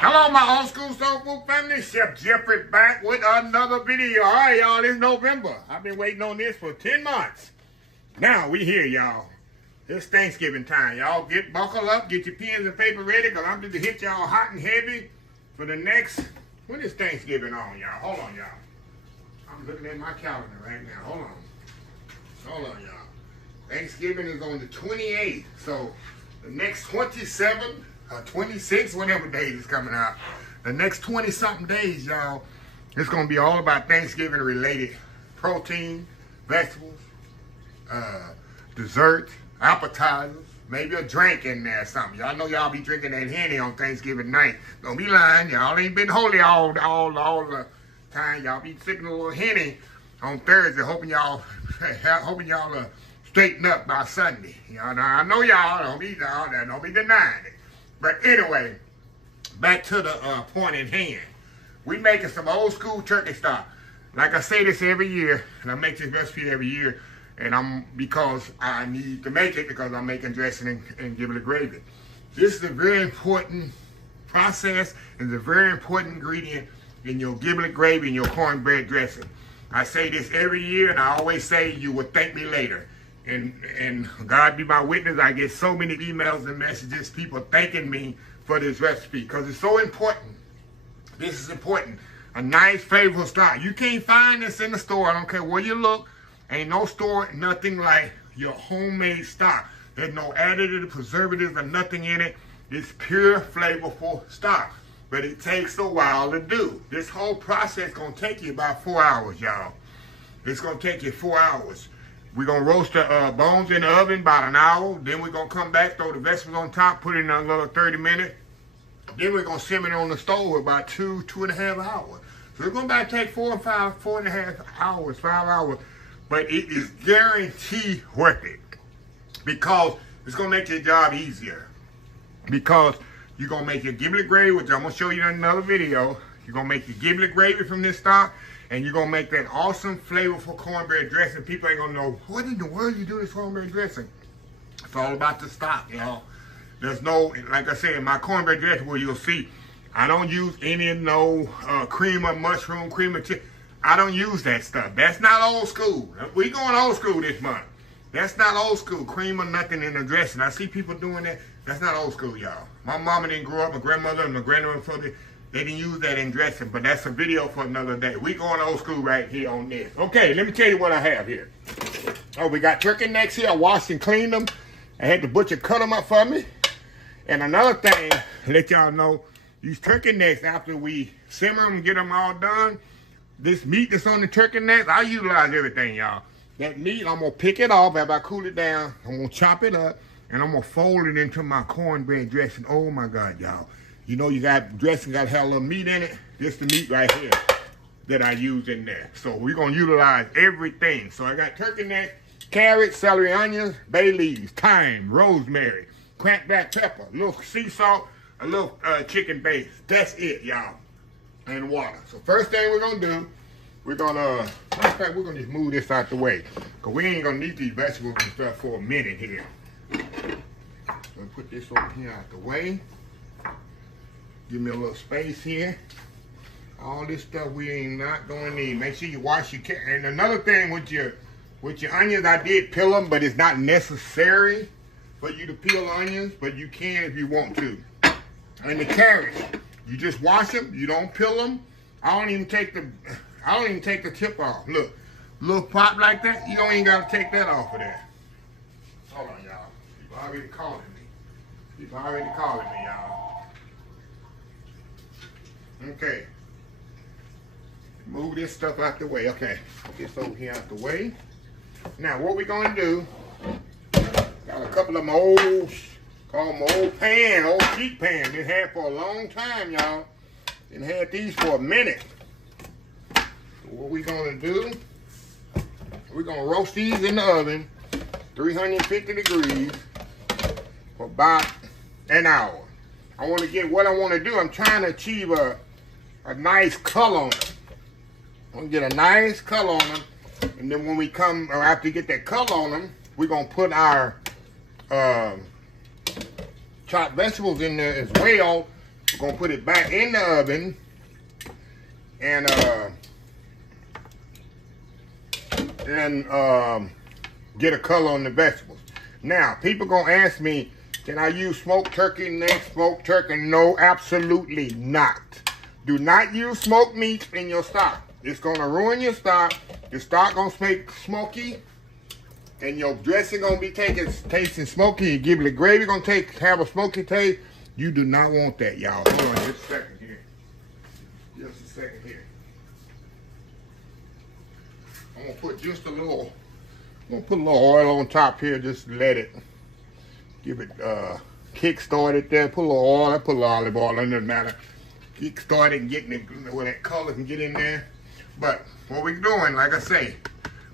Hello, my old school soul food family. Chef Jeffrey back with another video. All right, y'all, it's November. I've been waiting on this for 10 months. Now we here, y'all. It's Thanksgiving time. Y'all get buckle up, get your pens and paper ready, because I'm going to hit y'all hot and heavy for the next, when is Thanksgiving on, y'all? Hold on, y'all. I'm looking at my calendar right now. Hold on, y'all. Thanksgiving is on the 28th. So the next 27, 26, whatever date is coming out, the next 20-something days, y'all, it's going to be all about Thanksgiving-related protein, vegetables, desserts, appetizers, maybe a drink in there or something. Y'all know y'all be drinking that Henny on Thanksgiving night. Don't be lying. Y'all ain't been holy all the time. Y'all be sipping a little Henny on Thursday, hoping y'all straighten up by Sunday. Y'all know, I know y'all don't be denying it. But anyway, back to the point in hand. We making some old school turkey stock. Like I say this every year, and I make this recipe every year, and because I need to make it because I'm making dressing and giblet gravy. This is a very important process and a very important ingredient in your giblet gravy and your cornbread dressing. I say this every year, and I always say you will thank me later. And God be my witness, I get so many emails and messages, people thanking me for this recipe because it's so important. This is important. A nice, flavorful stock. You can't find this in the store. I don't care where you look. Ain't no store, nothing like your homemade stock. There's no additive, preservatives, or nothing in it. It's pure, flavorful stock. But it takes a while to do. This whole process is going to take you about 4 hours, y'all. It's going to take you 4 hours. We're going to roast the bones in the oven about an hour. Then we're going to come back, throw the vegetables on top, put it in another 30 minutes. Then we're going to simmer it on the stove about 2.5 hours. So it's going to take 4.5 hours, 5 hours. But it is guaranteed worth it. Because it's going to make your job easier. Because you're going to make your giblet gravy, which I'm going to show you in another video. You're going to make your giblet gravy from this stock. And you're going to make that awesome, flavorful cornbread dressing. People ain't going to know, what in the world you do this cornbread dressing? It's all about the stock, y'all. There's no, like I said, in my cornbread dressing, where you'll see, I don't use any cream or mushroom, cream or chicken. I don't use that stuff. That's not old school. We going old school this month. That's not old school. Cream or nothing in the dressing. I see people doing that. That's not old school, y'all. My mama didn't grow up, my grandmother and my grandmother, they didn't use that in dressing, but that's a video for another day. We going old school right here on this. Okay, let me tell you what I have here. Oh, we got turkey necks here. I washed and cleaned them. I had the butcher cut them up for me. And another thing, let y'all know, these turkey necks, after we simmer them and get them all done, this meat that's on the turkey necks, I utilize everything, y'all. That meat, I'm going to pick it off after I cool it down. I'm going to chop it up, and I'm going to fold it into my cornbread dressing. Oh, my God, y'all. You know you got dressing, got to have a little meat in it. This the meat right here that I use in there. So we're going to utilize everything. So I got turkey neck, carrots, celery, onions, bay leaves, thyme, rosemary, cracked black pepper, a little sea salt, a little chicken base. That's it, y'all. And water. So first thing we're going to do, we're going to, matter of fact, we're going to just move this out the way. Because we ain't going to need these vegetables and stuff for a minute here. So put this over here out the way. Give me a little space here. All this stuff we ain't not gonna need. Make sure you wash your carrots. And another thing with your onions, I did peel them, but it's not necessary for you to peel onions, but you can if you want to. And the carrots, you just wash them. You don't peel them. I don't even take the tip off. Look, little pop like that. You don't even gotta take that off of there. Hold on, y'all. People already calling me. Y'all. Okay. Move this stuff out the way. Okay. Put this over here out the way. Now, what we're going to do, got a couple of them old pan, old sheet pan. Been had for a long time, y'all. Been had these for a minute. So what we're going to do, we're going to roast these in the oven, 350 degrees, for about an hour. I want to get what I want to do. I'm trying to achieve a nice color on them. I want to get a nice color on them. And then when we come, or after we get that color on them, we're going to put our chopped vegetables in there as well We're gonna put it back in the oven and get a color on the vegetables. Now, people gonna ask me, can I use smoked turkey next? Smoked turkey? No, absolutely not. Do not use smoked meat in your stock. It's gonna ruin your stock. Your stock gonna make smoky, and your dressing gonna be tasting smoky. Your Giblet gravy gonna have a smoky taste. You do not want that, y'all. Hold on just a second here. Just a second here. I'm gonna put just a little. I'm gonna put a little oil on top here. Just let it give it kick start it there. Put a little oil. I put a little olive oil. It doesn't matter. Kick start it and getting it where that color can get in there. But what we're doing, like I say,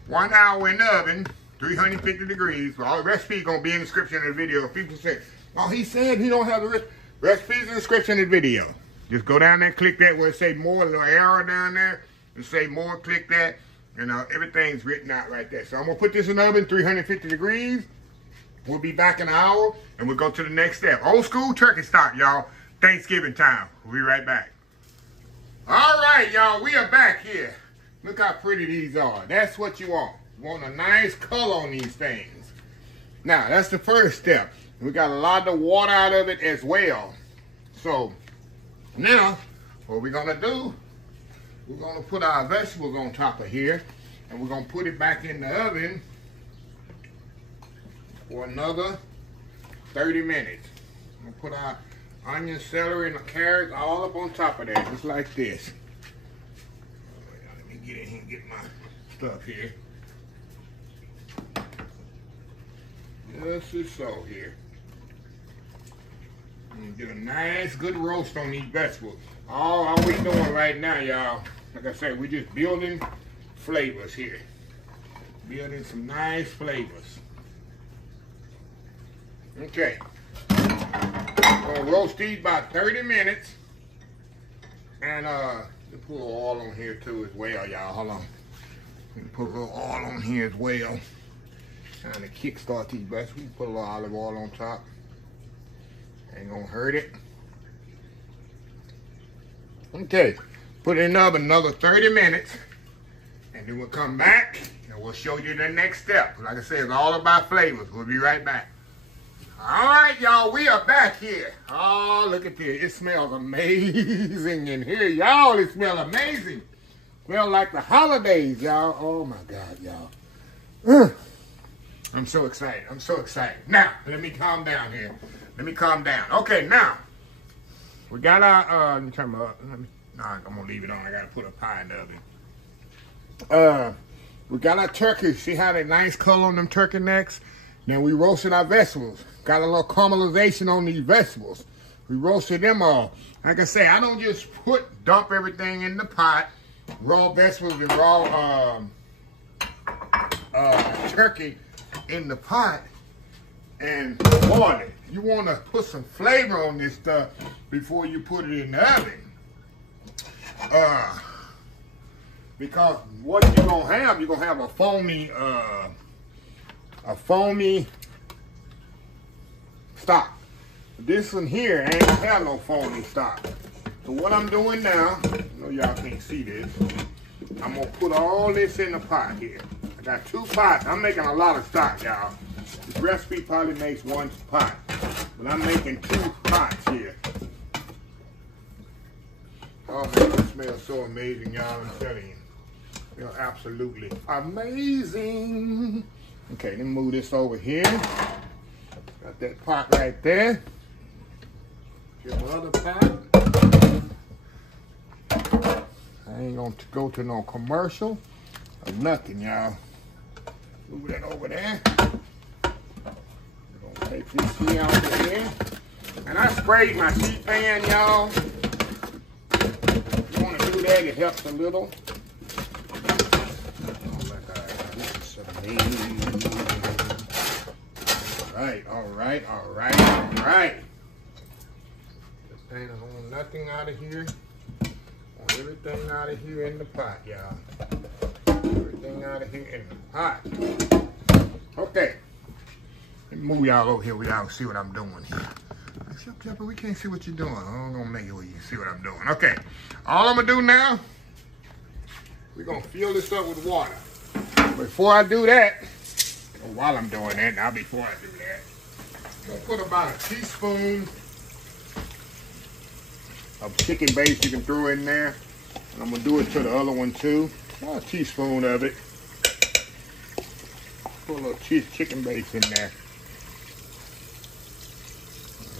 1 hour in the oven, 350 degrees. All the recipe gonna be in the description of the video. People say, oh, he said he don't have the recipes in the description of the video. Just go down there, click that where it say more, a little arrow down there, and say more, click that, and everything's written out right there. So I'm gonna put this in the oven, 350 degrees. We'll be back in an hour, and we'll go to the next step. Old school turkey stock, y'all. Thanksgiving time. We'll be right back. All right, y'all, we are back here. Look how pretty these are. That's what you want. You want a nice color on these things. Now, that's the first step. We got a lot of water out of it as well. So, now, what we're gonna do, we're gonna put our vegetables on top of here, and we're gonna put it back in the oven for another 30 minutes. I'm gonna put our onion, celery, and the carrots all up on top of that, just like this. Let me get in here and get my stuff here. Just as so here. And get a nice, good roast on these vegetables. All we doing right now, y'all, like I said, we just building flavors here. Building some nice flavors. Okay. We're gonna roast these about 30 minutes. And put a little oil on here too as well, y'all. Hold on. Put a little oil on here as well. Trying to kickstart these vegetables. Put a little olive oil on top. Ain't gonna hurt it. Okay. Put it in the oven another 30 minutes. And then we'll come back and we'll show you the next step. Like I said, it's all about flavors. We'll be right back. All right, y'all, we are back here. Oh, look at this. It smells amazing in here, y'all. It smells amazing. Smells like the holidays, y'all. Oh, my God, y'all. I'm so excited. I'm so excited. Now, let me calm down here. Let me calm down. Okay, now, we got our, let me turn my, I'm going to leave it on. I got to put a pie in the oven. We got our turkey. See how that nice color on them turkey necks? Then we roasted our vegetables. Got a little caramelization on these vegetables. We roasted them all. Like I say, I don't just dump everything in the pot. Raw vegetables and raw turkey in the pot and boil it. You want to put some flavor on this stuff before you put it in the oven. Because what you're going to have a foamy stock. This one here ain't gonna have no foamy stock. So what I'm doing now, I know y'all can't see this, I'm gonna put all this in the pot here. I got 2 pots. I'm making a lot of stock, y'all. This recipe probably makes 1 pot, but I'm making 2 pots here. Oh man, it smells so amazing, y'all, I'm telling you. It smells absolutely amazing. Okay, let me move this over here. Got that pot right there. Get my other pot. I ain't gonna go to no commercial or nothing, y'all. Move that over there. We're gonna take this here out of here. And I sprayed my sheet pan, y'all. If you wanna do that, it helps a little. Oh my God, this is amazing. All right. This thing is on nothing out of here. On everything out of here in the pot, y'all. Everything out of here in the pot. Okay. Let me move y'all over here where y'all see what I'm doing here. Pepper, we can't see what you're doing. I'm gonna make it where you can see what I'm doing. Okay, all I'm gonna do now, we're gonna fill this up with water. Before I do that, or while I'm doing that, now before I do that, I'm gonna put about a teaspoon of chicken base you can throw in there. And I'm gonna do it to the other one too. About a teaspoon of it. Put a little chicken base in there.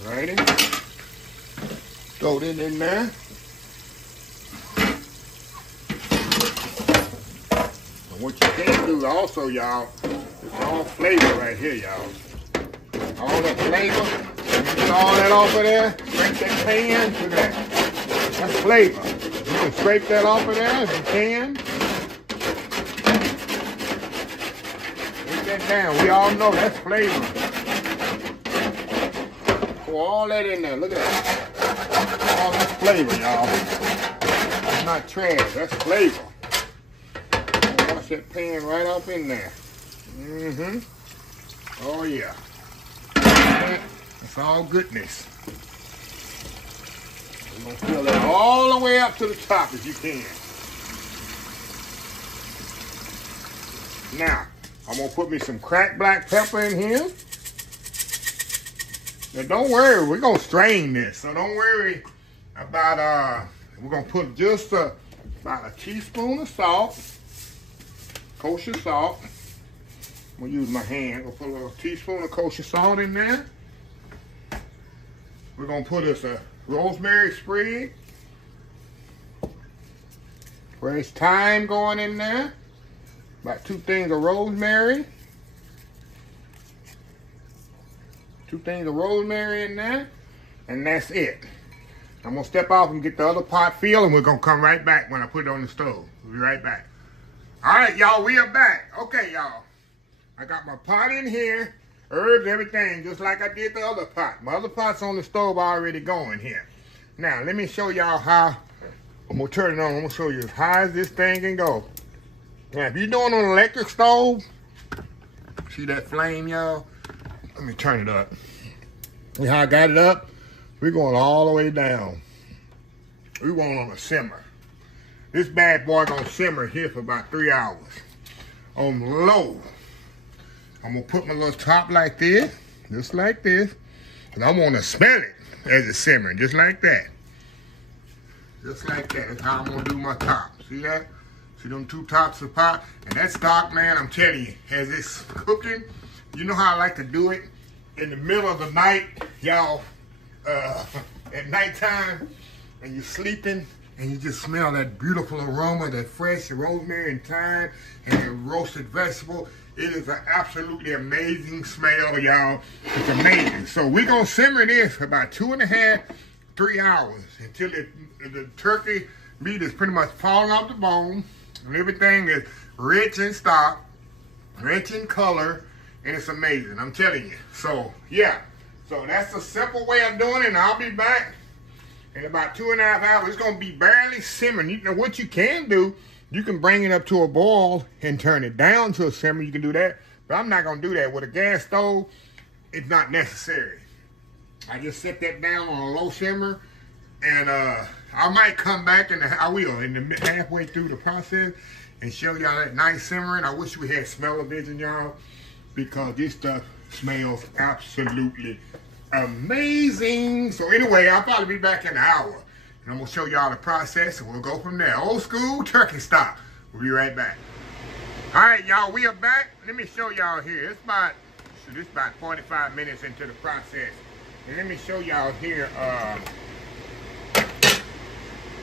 Alrighty. Throw it in there. And what you can do also, y'all, it's all flavor right here, y'all. All that flavor. Get all that off of there. Scrape that pan to that. That's flavor. You can scrape that off of there if you can. Break that down. We all know that's flavor. Pour all that in there. Look at that. All that's flavor, y'all. That's not trash. That's flavor. Wash that pan right up in there. Mm-hmm. Oh, yeah. That's all goodness. We're going to fill that all the way up to the top if you can. Now, I'm going to put me some cracked black pepper in here. Now, don't worry, we're going to strain this. So don't worry about, we're going to put just about a teaspoon of salt, kosher salt. I'm going to use my hand. We'll put a little teaspoon of kosher salt in there. We're going to put us a rosemary sprig. Fresh thyme going in there. About 2 things of rosemary. 2 things of rosemary in there. And that's it. I'm going to step off and get the other pot filled, and we're going to come right back when I put it on the stove. We'll be right back. All right, y'all, we are back. Okay, y'all. I got my pot in here. Herbs, everything, just like I did the other pot. My other pot's on the stove already going here. Now, let me show y'all how, I'm going to turn it on. I'm going to show you as high as this thing can go. Now, if you're doing on an electric stove, see that flame, y'all? Let me turn it up. See how I got it up? We're going all the way down. We want on a simmer. This bad boy gonna simmer here for about 3 hours. On low. I'm gonna put my little top like this, just like this, and I wanna smell it as it's simmering, just like that. Just like that. That's how I'm gonna do my top. See that? See them 2 tops of pot? And that stock, man, I'm telling you, as it's cooking, you know how I like to do it? In the middle of the night, y'all, at nighttime, and you're sleeping, and you just smell that beautiful aroma, that fresh rosemary and thyme, and the roasted vegetable. It is an absolutely amazing smell, y'all. It's amazing. So we're going to simmer this for about 2.5, 3 hours until the turkey meat is pretty much falling off the bone, and everything is rich in stock, rich in color, and it's amazing. I'm telling you. So, yeah. So that's a simple way of doing it, and I'll be back in about 2.5 hours. It's going to be barely simmering. You know what you can do? You can bring it up to a boil and turn it down to a simmer. You can do that. But I'm not going to do that. With a gas stove, it's not necessary. I just set that down on a low simmer. And I might come back, and I will, in the halfway through the process and show y'all that nice simmering. I wish we had smell-o-vision, y'all, because this stuff smells absolutely amazing. So anyway, I'll probably be back in an hour. And I'm going to show y'all the process, and we'll go from there. Old school turkey stock. We'll be right back. All right, y'all, we are back. Let me show y'all here. It's about 45 minutes into the process. And let me show y'all here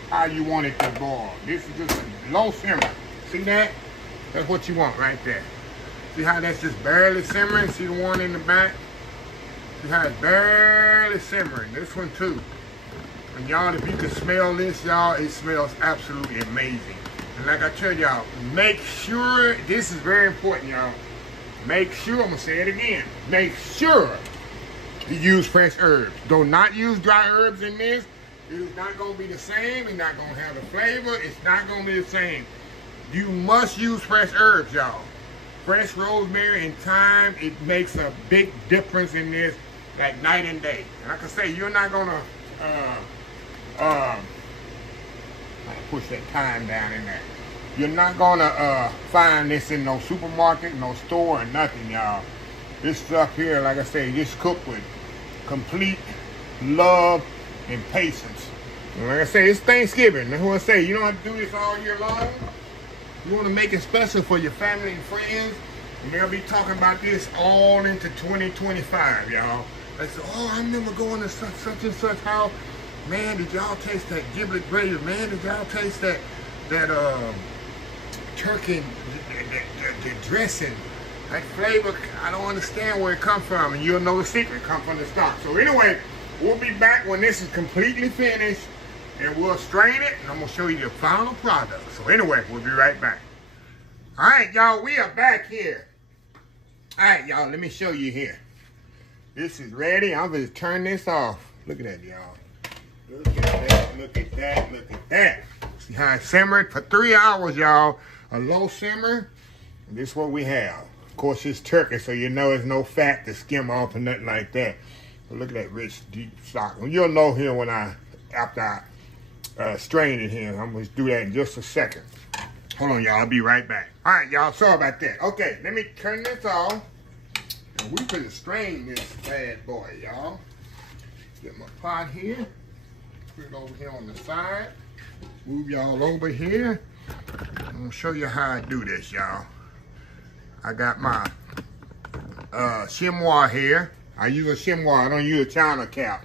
how you want it to boil. This is just a low simmer. See that? That's what you want right there. See how that's just barely simmering? See the one in the back? See how it's barely simmering. This one too. And y'all, if you can smell this, y'all, it smells absolutely amazing. And like I tell y'all, make sure, this is very important, y'all. Make sure, I'm gonna say it again, make sure you use fresh herbs. Do not use dry herbs in this. It is not gonna be the same. It's not gonna have the flavor. It's not gonna be the same. You must use fresh herbs, y'all. Fresh rosemary and thyme, it makes a big difference in this. like night and day. And like I say, you're not gonna push that thyme down in there. You're not gonna find this in no supermarket, no store, or nothing, y'all. This stuff here, like I say, just cooked with complete love and patience. And like I say, it's Thanksgiving. That's what I say. You don't have to do this all year long. You want to make it special for your family and friends, and they'll be talking about this all into 2025, y'all. They say, oh, I remember going to such and such house. Man, did y'all taste that giblet gravy? Man, did y'all taste that turkey, the dressing, that flavor? I don't understand where it comes from, and you'll know the secret. It comes from the stock. So anyway, we'll be back when this is completely finished, and we'll strain it, and I'm gonna show you the final product. So anyway, we'll be right back. All right, y'all, we are back here. All right, y'all, let me show you here. This is ready. I'm gonna turn this off. Look at that, y'all. Look at that, look at that, look at that. See how it simmered for 3 hours, y'all. A low simmer, and this is what we have. Of course, it's turkey, so you know there's no fat to skim off or nothing like that. But look at that rich, deep stock. And you'll know here when after I strain it here. I'm gonna do that in just a second. Hold on, y'all, I'll be right back. All right, y'all, sorry about that. Okay, let me turn this off. And we gonna strain this bad boy, y'all. Get my pot here. Put it over here on the side. Move y'all over here. I'm gonna show you how I do this, y'all. I got my chamois here. I use a chamois. I don't use a china cap.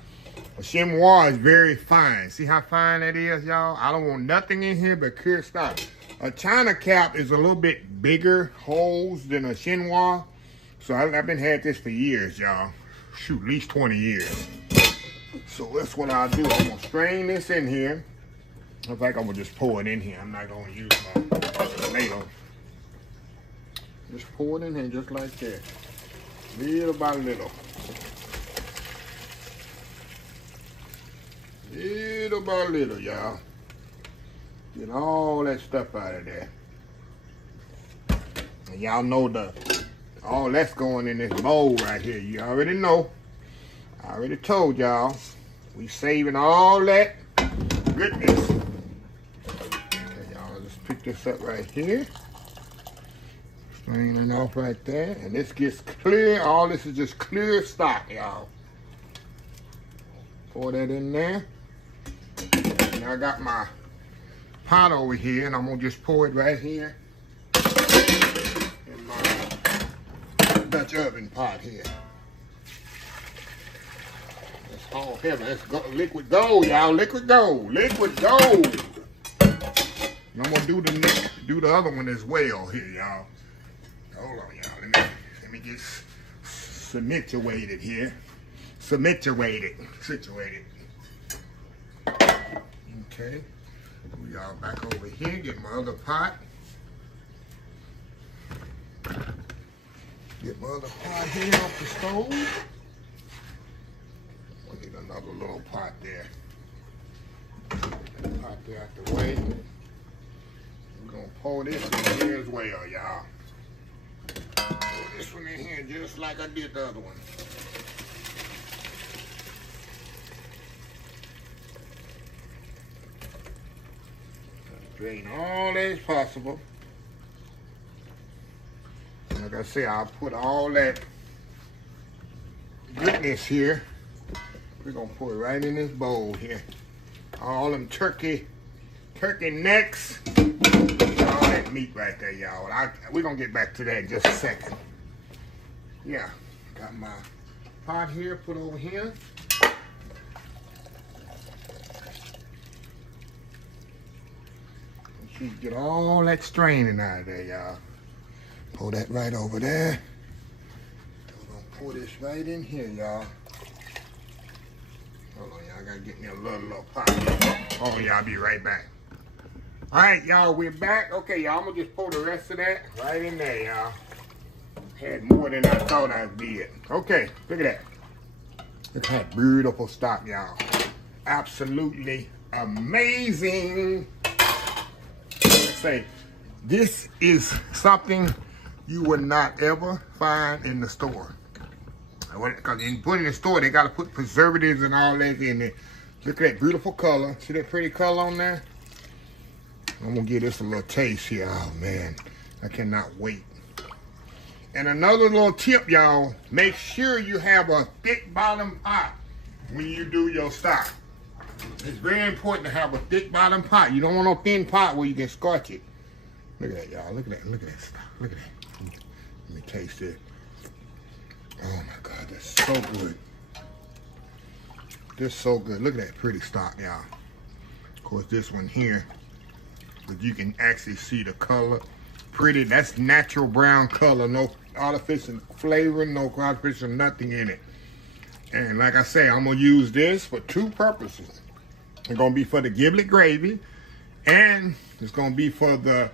A chamois is very fine. See how fine that is, y'all? I don't want nothing in here but clear stock. A china cap is a little bit bigger holes than a chamois. So I've been had this for years, y'all. Shoot, at least 20 years. So that's what I'll do. I'm gonna strain this in here. In fact, I'm gonna just pour it in here. I'm not gonna use my tomato. Just pour it in here just like that. Little by little. Little by little, y'all. Get all that stuff out of there. And y'all know all that's going in this bowl right here. You already know. I already told y'all. We saving all that goodness. Okay, y'all, just pick this up right here. Strain it off right there. And this gets clear. All this is just clear stock, y'all. Pour that in there. And I got my pot over here, and I'm gonna just pour it right here in my Dutch oven pot here. That's all heavy. That's liquid gold, y'all. Liquid gold. Liquid gold. And I'm gonna do the other one as well here, y'all. Hold on, y'all. Let me get situated here. Situated. Okay. We are back over here. Get my other pot. Get my other pot here off the stove. I need another little pot there. Pot there out the way. We're gonna pour this in here as well, y'all. Pour this one in here just like I did the other one. Drain all that as possible. Like I say, I'll put all that goodness here. We're gonna put it right in this bowl here. All them turkey necks, all that meat right there, y'all. We're gonna get back to that in just a second. Yeah, got my pot here, put over here. You get all that straining out of there, y'all. Pour that right over there. We're gonna pour this right in here, y'all. Hold on, y'all. I gotta get me a little pot. Oh, y'all, I'll be right back. All right, y'all, we're back. Okay, y'all, I'm gonna just pour the rest of that right in there, y'all. Had more than I thought I did. Okay, look at that. Look at that beautiful stock, y'all. Absolutely amazing. Say, this is something you would not ever find in the store. Because in putting in the store, they got to put preservatives and all that in there. Look at that beautiful color. See that pretty color on there? I'm going to give this a little taste here. Oh, man. I cannot wait. And another little tip, y'all. Make sure you have a thick bottom pot when you do your stock. It's very important to have a thick bottom pot. You don't want no thin pot where you can scorch it. Look at that, y'all. Look at that. Look at that stuff. Look at that. Let me taste it. Oh, my God. That's so good. This is so good. Look at that pretty stock, y'all. Of course, this one here. But you can actually see the color. Pretty. That's natural brown color. No artificial flavor. No artificial nothing in it. And like I say, I'm going to use this for two purposes. It's going to be for the giblet gravy. And it's going to be for the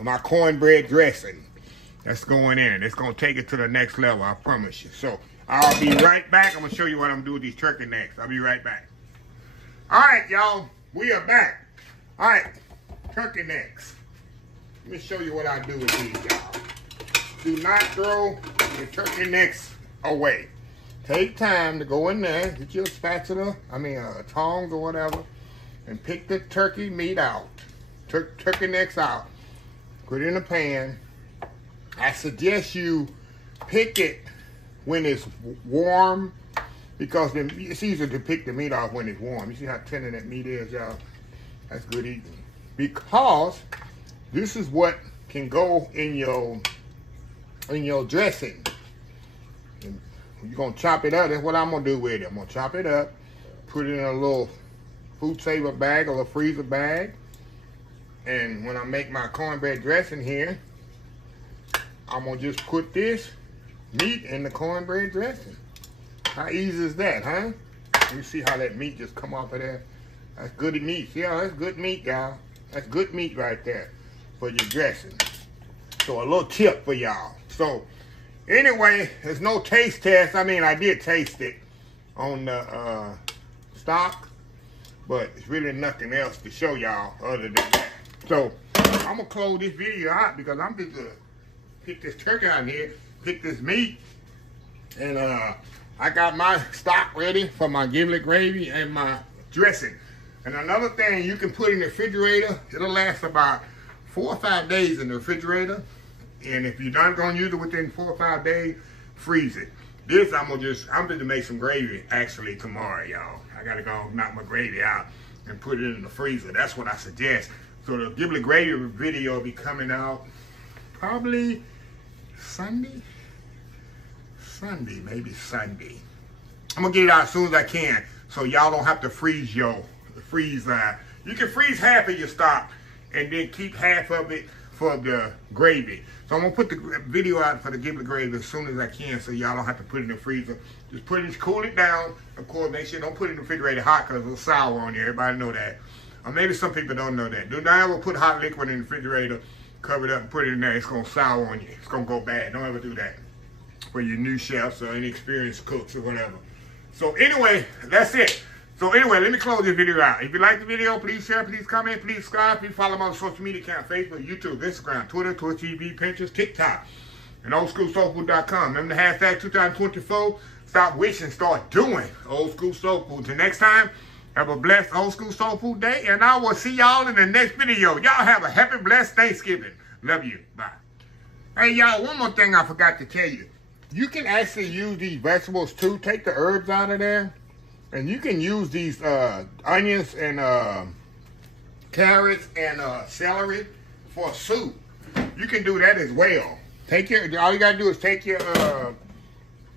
my cornbread dressing. That's going in. It's going to take it to the next level. I promise you. So I'll be right back. I'm going to show you what I'm going to do with these turkey necks. I'll be right back. All right, y'all. We are back. All right. Turkey necks. Let me show you what I do with these, y'all. Do not throw the turkey necks away. Take time to go in there, get your spatula, tongs or whatever, and pick the turkey meat out. Turkey necks out. Put it in a pan. I suggest you pick it when it's warm, because it's easier to pick the meat off when it's warm. You see how tender that meat is, y'all? That's good eating. Because this is what can go in your dressing. And you're going to chop it up. That's what I'm going to do with it. I'm going to chop it up, put it in a little food saver bag or a freezer bag. And when I make my cornbread dressing here, I'm going to just put this meat in the cornbread dressing. How easy is that, huh? Let me see how that meat just come off of there. That's good meat. Yeah, that's good meat, y'all. That's good meat right there for your dressing. So a little tip for y'all. So anyway, there's no taste test. I mean, I did taste it on the stock, but it's really nothing else to show y'all other than that. So I'm gonna close this video out because I'm just gonna pick this turkey out here, pick this meat, and I got my stock ready for my giblet gravy and my dressing. And another thing, you can put in the refrigerator. It'll last about 4 or 5 days in the refrigerator. And if you're not gonna use it within 4 or 5 days, freeze it. This I'm gonna make some gravy actually tomorrow, y'all. I gotta go knock my gravy out and put it in the freezer. That's what I suggest. So the giblet gravy video will be coming out probably Sunday, maybe Sunday. I'm gonna get it out as soon as I can, so y'all don't have to freeze you can freeze half of your stock and then keep half of it for the gravy. So I'm gonna put the video out for the giblet gravy as soon as I can, so y'all don't have to put it in the freezer. Just cool it down. Of course, make sure don't put it in the refrigerator hot because it's sour on you. Everybody know that. Or maybe some people don't know that. Do not ever put hot liquid in the refrigerator, cover it up and put it in there. It's gonna sour on you. It's gonna go bad. Don't ever do that for your new chefs or inexperienced cooks or whatever. So anyway, that's it. So anyway, let me close this video out. If you like the video, please share, please comment, please subscribe. Please follow my social media account, Facebook, YouTube, Instagram, Twitter, Twitch TV, Pinterest, TikTok, and oldschoolsoulfood.com. Remember the hashtag 2024. Stop wishing, start doing old school soul food. Till next time, have a blessed old school soul food day, and I will see y'all in the next video. Y'all have a happy, blessed Thanksgiving. Love you. Bye. Hey, y'all, one more thing I forgot to tell you. You can actually use these vegetables, too. Take the herbs out of there. And you can use these onions and carrots and celery for soup. You can do that as well. All you gotta do is take your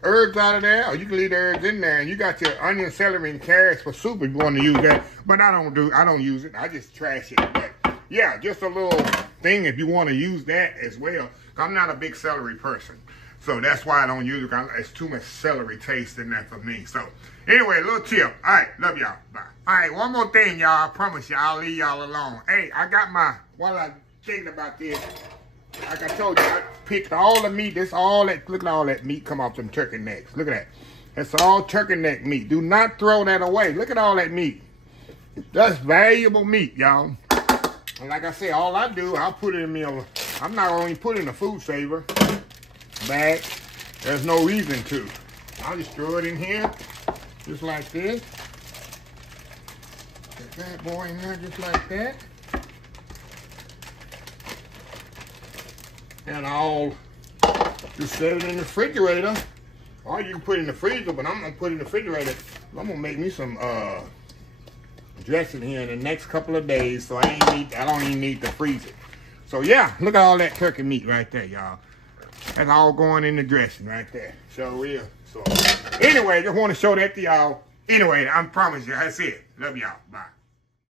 herbs out of there, or you can leave the herbs in there, and you got your onion, celery, and carrots for soup if you want to use that. But I don't use it. I just trash it. But yeah, just a little thing if you want to use that as well. I'm not a big celery person. So that's why I don't use it. It's too much celery taste in there for me. So anyway, a little tip. All right, love y'all. Bye. All right, one more thing, y'all. I promise you, I'll leave y'all alone. Hey, I got while I'm thinking about this, like I told you, I picked all the meat. Look at all that meat come off them turkey necks. Look at that. That's all turkey neck meat. Do not throw that away. Look at all that meat. That's valuable meat, y'all. And like I say, all I do, I'll put it in I'm not only put it in a food saver bag, There's no reason to. I'll just throw it in here, just like this. Put that boy in there just like that. And I'll just set it in the refrigerator. Or you can put it in the freezer, but I'm gonna put it in the refrigerator. I'm gonna make me some dressing here in the next couple of days, so I don't even need to freeze it. So yeah, look at all that turkey meat right there, y'all. That's all going in the dressing right there. So yeah. So anyway, just want to show that to y'all. Anyway, I promise you, that's it. Love y'all. Bye.